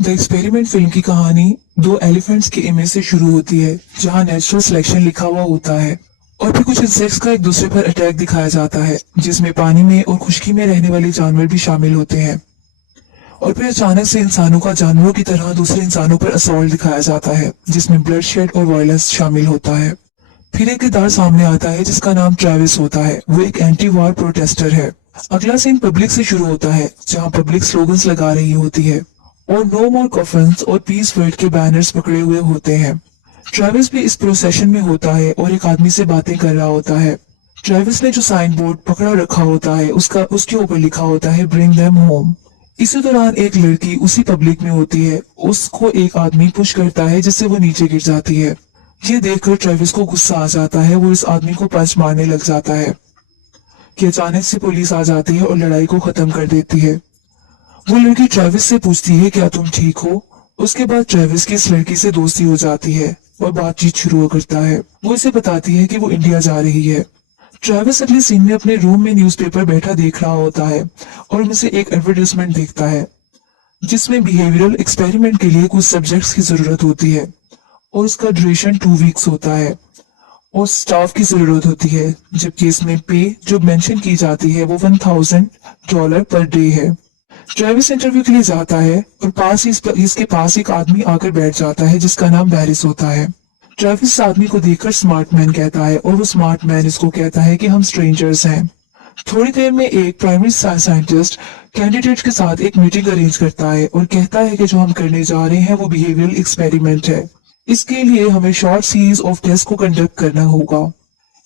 The experiment film की कहानी दो एलिफेंट्स के इमेज से शुरू होती है, जहां नेचुरल सिलेक्शन लिखा हुआ होता है और फिर कुछ इंसेक्ट्स का एक दूसरे पर अटैक दिखाया जाता है, जिसमें पानी में और खुश्की में रहने वाले जानवर भी शामिल होते हैं। और फिर अचानक से इंसानों का जानवरों की तरह दूसरे इंसानों पर असॉल्ट दिखाया जाता है, जिसमें ब्लड शेड और वायलेंस शामिल होता है। फिर एक किरदार सामने आता है जिसका नाम ट्रेविस होता है। वो एक एंटी वार प्रोटेस्टर है। अगला सीन पब्लिक से शुरू होता है, जहां पब्लिक स्लोगन्स लगा रही होती है और नो मोर कॉफन्स और पीस वर्ड के बैनर्स पकड़े हुए होते हैं। ट्रेविस भी इस प्रोसेशन में होता है और एक आदमी से बातें कर रहा होता है। ट्रेविस ने जो साइन बोर्ड पकड़ा रखा होता है उसके ऊपर लिखा होता है ब्रिंग देम होम। इसी दौरान एक लड़की उसी पब्लिक में होती है। उसको एक आदमी पुश करता है जिससे वो नीचे गिर जाती है। ये देखकर ट्रेविस को गुस्सा आ जाता है। वो इस आदमी को पंच मारने लग जाता है कि अचानक से पुलिस आ जाती है और लड़ाई को खत्म कर देती है। वो लड़की ट्रेविस से पूछती है क्या तुम ठीक हो। उसके बाद ट्रेविस की इस लड़की से दोस्ती हो जाती है और बातचीत शुरू करता है। वो इसे बताती है कि वो इंडिया जा रही है। ट्रेविस अगले सीन में अपने रूम में न्यूज़पेपर बैठा देख रहा होता है और उनमें से एक एडवर्टाइजमेंट देखता है जिसमें बिहेवियरल एक्सपेरिमेंट के लिए कुछ सब्जेक्ट्स की जरूरत होती है और उसका ड्यूरेशन 2 वीक्स होता है और स्टाफ की जरूरत होती है, जबकि इसमें पे जो मेंशन की जाती है वो $1000 पर डे है। ट्रेविस इंटरव्यू के लिए जाता है और इसके पास एक आदमी आकर बैठ जाता है जिसका नाम बैरिस होता है। ट्रेविस इस आदमी को देखकर स्मार्ट मैन कहता है और वो स्मार्ट मैन इसको कहता है कि हम स्ट्रेंजर्स हैं। थोड़ी देर में एक प्राइमरी साइंटिस्ट कैंडिडेट के साथ एक मीटिंग अरेंज करता है और कहता है कि जो हम करने जा रहे हैं वो बिहेवियरल एक्सपेरिमेंट है। इसके लिए हमें शॉर्ट सीरीज ऑफ टेस्ट को कंडक्ट करना होगा।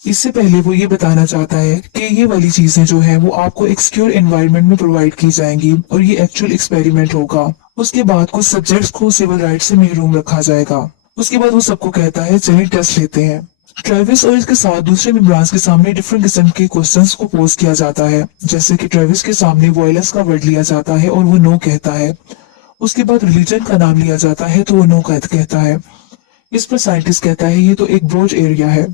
इससे पहले वो ये बताना चाहता है कि ये वाली चीजें जो हैं वो आपको एक सिक्योर एनवायरनमेंट में प्रोवाइड की जाएंगी और ये एक्चुअल एक्सपेरिमेंट होगा। उसके बाद कुछ सब्जेक्ट्स को सिविल राइट्स से महरूम रखा जाएगा। उसके बाद वो सबको कहता है चलिए टेस्ट लेते हैं। ट्रेविस और इसके साथ दूसरे मेंबर्स के सामने डिफरेंट किस्म के क्वेश्चंस को पोज किया जाता है, जैसे कि ट्रेविस के सामने वायलेंस का वर्ड लिया जाता है और वो नो कहता है। उसके बाद रिलीजन का नाम लिया जाता है तो वो नो कहता है। इस पर साइंटिस्ट कहता है ये तो एक ब्रॉड एरिया है।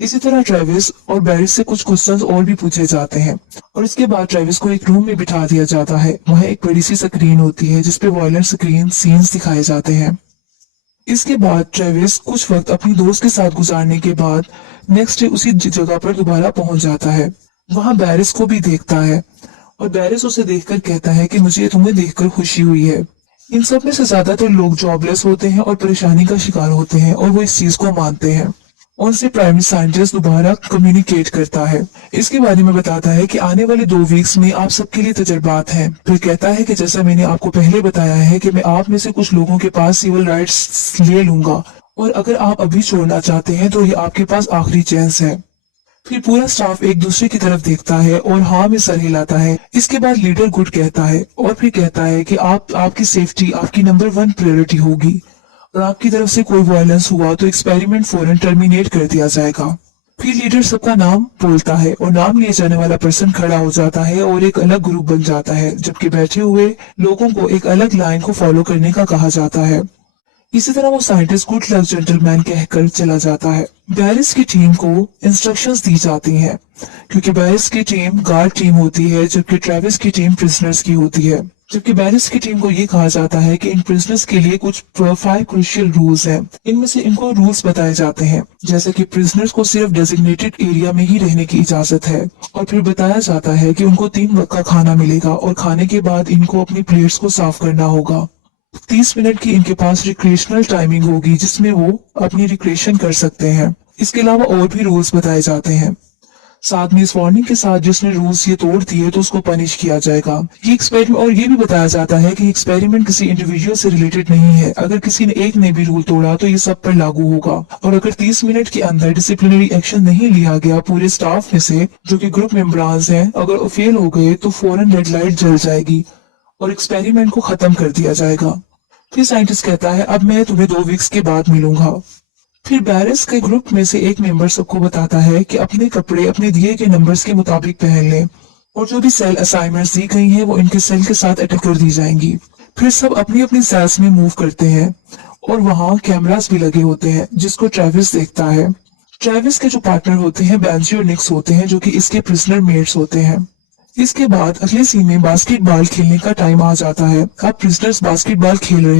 इसी तरह ट्रेविस और बैरिस से कुछ क्वेश्चंस और भी पूछे जाते हैं और इसके बाद ट्रेविस को एक रूम में बिठा दिया जाता है। वहाँ एक बड़ी सी स्क्रीन होती है जिसपे वायलेंट स्क्रीन सीन्स दिखाए जाते हैं। इसके बाद ट्रेविस कुछ वक्त अपनी दोस्त के साथ गुजारने के बाद नेक्स्ट डे उसी जगह पर दोबारा पहुंच जाता है। वहाँ बैरिस को भी देखता है और बैरिस उसे देखकर कहता है कि मुझे तुम्हें देखकर खुशी हुई है। इन सब में से ज्यादातर लोग जॉबलेस होते हैं और परेशानी का शिकार होते हैं और वो इस चीज को मानते हैं। उनसे प्राइमरी साइंटिस्ट दोबारा कम्युनिकेट करता है। इसके बारे में बताता है कि आने वाले 2 वीक्स में आप सबके लिए तजर्बात हैं। फिर कहता है कि जैसा मैंने आपको पहले बताया है कि मैं आप में से कुछ लोगों के पास सिविल राइट्स ले लूंगा और अगर आप अभी छोड़ना चाहते हैं तो ये आपके पास आखिरी चांस है। फिर पूरा स्टाफ एक दूसरे की तरफ देखता है और हाँ में सर हिलाता है। इसके बाद लीडर गुड कहता है और फिर कहता है कि आपकी सेफ्टी आपकी नंबर 1 प्रायोरिटी होगी और आपकी तरफ से कोई वायलेंस हुआ तो एक्सपेरिमेंट फौरन टर्मिनेट कर दिया जाएगा। फिर लीडर सबका नाम बोलता है और नाम लिए जाने वाला पर्सन खड़ा हो जाता है और एक अलग ग्रुप बन जाता है, जबकि बैठे हुए लोगों को एक अलग लाइन को फॉलो करने का कहा जाता है। इसी तरह वो साइंटिस्ट गुड लक जेंटलमैन कहकर चला जाता है। बैरिस की टीम को इंस्ट्रक्शंस दी जाती हैं क्योंकि बैरिस की टीम गार्ड टीम होती है जबकि ट्रेविस की टीम प्रिजनर्स की होती है। जबकि बैरिस की टीम को ये कहा जाता है कि इन प्रिजनर्स के लिए कुछ 5 क्रूशियल रूल्स हैं। इनमें से इनको रूल्स बताए जाते हैं जैसे कि प्रिजनर्स को सिर्फ डेजिग्नेटेड एरिया में ही रहने की इजाजत है और फिर बताया जाता है कि उनको 3 वक्त का खाना मिलेगा और खाने के बाद इनको अपनी प्लेट्स को साफ करना होगा। 30 मिनट की इनके पास रिक्रिएशनल टाइमिंग होगी जिसमें वो अपनी रिक्रिएशन कर सकते हैं। इसके अलावा और भी रूल्स बताए जाते हैं। साथ में इस वार्निंग के साथ जिसने रूल्स ये तोड़ दिए तो उसको पनिश किया जाएगा। ये एक्सपेरिमेंट और ये भी बताया जाता है कि एक्सपेरिमेंट किसी इंडिविजुअल से रिलेटेड नहीं है। अगर किसी ने एक ने भी रूल तोड़ा तो ये सब पर लागू होगा और अगर 30 मिनट के अंदर डिसिप्लिनरी एक्शन नहीं लिया गया पूरे स्टाफ में से जो कि ग्रुप मेंबर्स हैं, अगर वो फेल हो गए तो फौरन रेड लाइट जल जाएगी और एक्सपेरिमेंट को खत्म कर दिया जाएगा। फिर साइंटिस्ट कहता है अब मैं तुम्हें 2 वीक्स के बाद मिलूंगा। फिर बैरिस के ग्रुप में से एक मेंबर सबको बताता है कि अपने कपड़े अपने दिए गए नंबर्स के मुताबिक पहन लें और जो भी सेल असाइनमेंट्स दी गई हैं वो इनके सेल के साथ अटैच कर दी जाएंगी। फिर सब अपनी अपनी सेल्स में मूव करते हैं और वहाँ कैमरास भी लगे होते हैं जिसको ट्रेविस देखता है। ट्रेविस के जो पार्टनर होते हैं बेंजी और निक्स होते हैं जो कि इसके प्रिजनर मेट्स होते हैं। इसके बाद अगले सीन में बास्केटबॉल खेलने का टाइम आ जाता है। अब प्रिजनर्स बास्केटबॉल खेल रहे